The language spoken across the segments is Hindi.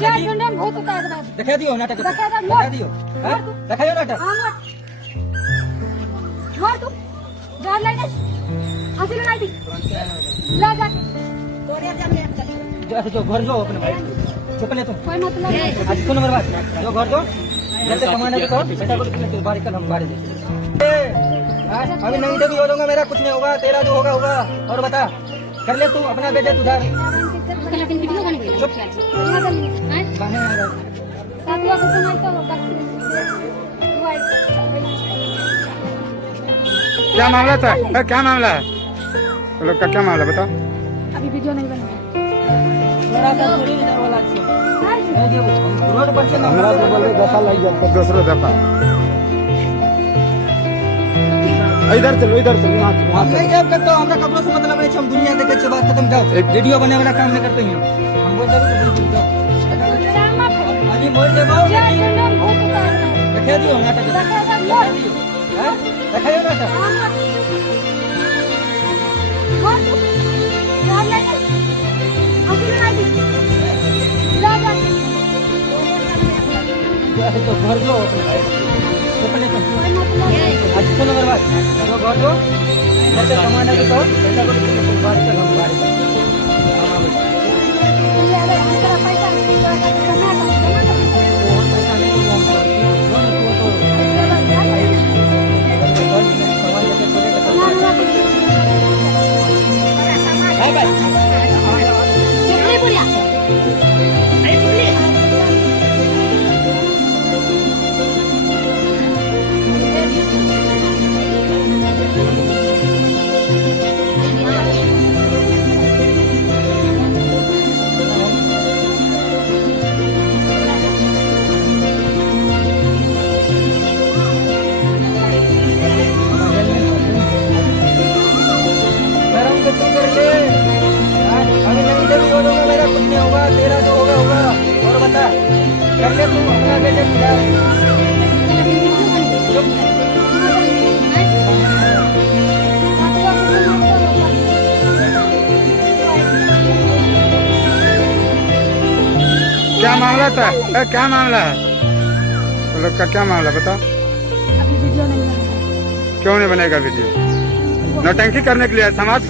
भूत उतार दे दिखा दियो नाटक दिखा दियो दिखाइयो नाटक मार तू जान ले हंसी लगाई दी ला जा जो घर जो अपने भाई चुप ले तू कोई मतलब नहीं आज सुन मेरी बात जो घर जो जैसे कमाने को पैसा को कितने बारी कल हम बारे दे अभी नहीं तो भी हो जाऊंगा मेरा कुछ नहीं होगा तेरा जो होगा होगा और बता कर ले तू अपना बेटे उधार चुप सातवा को सुनाई तो क्या मामला था? क्या मामला है? लोग का क्या मामला बताओ? अभी वीडियो नहीं बनेगा रोड पर से हमरा तो बोले दफा लग जाता दूसरा दफा इधर चलो वहाँ नहीं जब तक तो हमरा कपड़ों से मतलब है हम दुनिया देखे अच्छी बात खत्म जाओ एक वीडियो बनने वाला काम नहीं करते हैं हम बोल जरूर अभी मोड़ दे बाबू दिखा दियो नाटक दिखाइयो नाटक तो घर जो अपने तो आज सुनो मेरी बात जो घर जो जैसे कमाने को पैसा को बारी कर हम बारी पैसा नहीं मेरा कुछ नहीं होगा तेरा जो होगा होगा और बता कर ले तू अपना बेटे क्या मामला था? क्या मामला है? लोग का क्या मामला बताओ? अभी वीडियो नहीं बनेगा क्यों नहीं बनेगा वीडियो? नौटंकी करने के लिए समाज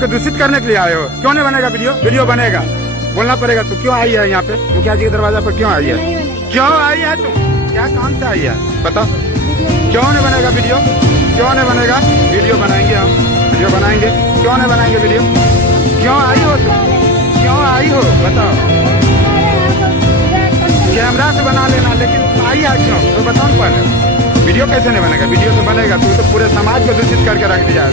को दूषित करने के लिए आए हो। क्यों नहीं बनेगा वीडियो? वीडियो बनेगा, बोलना पड़ेगा। तू क्यों आई है यहाँ पे? मुखिया जी के दरवाजा पर क्यों आई है? क्यों आई है तू? क्या काम से आई है बताओ? क्यों नहीं बनेगा वीडियो? क्यों नहीं बनेगा वीडियो? बनाएंगे हम वीडियो बनाएंगे। क्यों नहीं बनाएंगे वीडियो? क्यों आई हो तुम? क्यों आई हो बताओ? कैमरा से बना लेना, लेकिन आई है क्यों तो बताओ ना पहले। वीडियो कैसे नहीं बनेगा? वीडियो तो बनेगा। तू तो पूरे समाज को दूषित करके रख दिया है।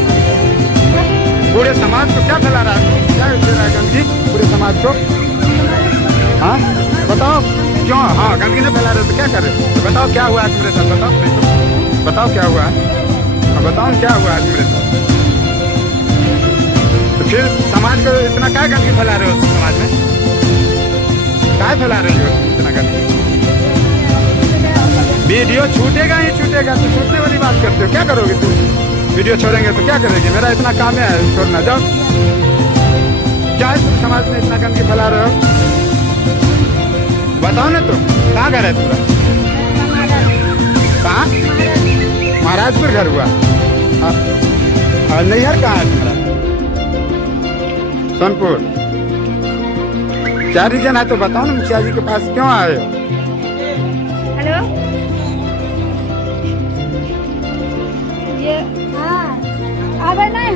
पूरे समाज को क्या फैला रहा है? क्या दे रहा है गंदगी पूरे समाज को? हाँ बताओ क्यों? हाँ गंदगी नहीं फैला रहे तो क्या करे? तो बताओ क्या हुआ आज मेरे साथ? बताओ बताओ क्या हुआ? बताओ क्या हुआ आज मेरे साथ? तो फिर समाज को इतना क्या गंदगी फैला रहे हो? समाज में क्या फैला रहे हो इतना गंदगी? वीडियो छूटेगा ही छूटेगा। तो छूटने वाली बात करते हो? क्या करोगे तुम? वीडियो छोड़ेंगे तो क्या करेंगे? मेरा इतना काम है छोड़ना। जाओ क्या है तुम समाज में इतना गंदगी फैला रहे हो? बताओ ना तुम कहाँ घर है तुम्हारा? कहाँ? महाराजपुर घर हुआ। और नैहर कहाँ है तुम्हारा? सोनपुर। क्या रीजन है तो बताओ ना। मुखिया जी के पास क्यों आए हो? हेलो ये हाँ अब नहीं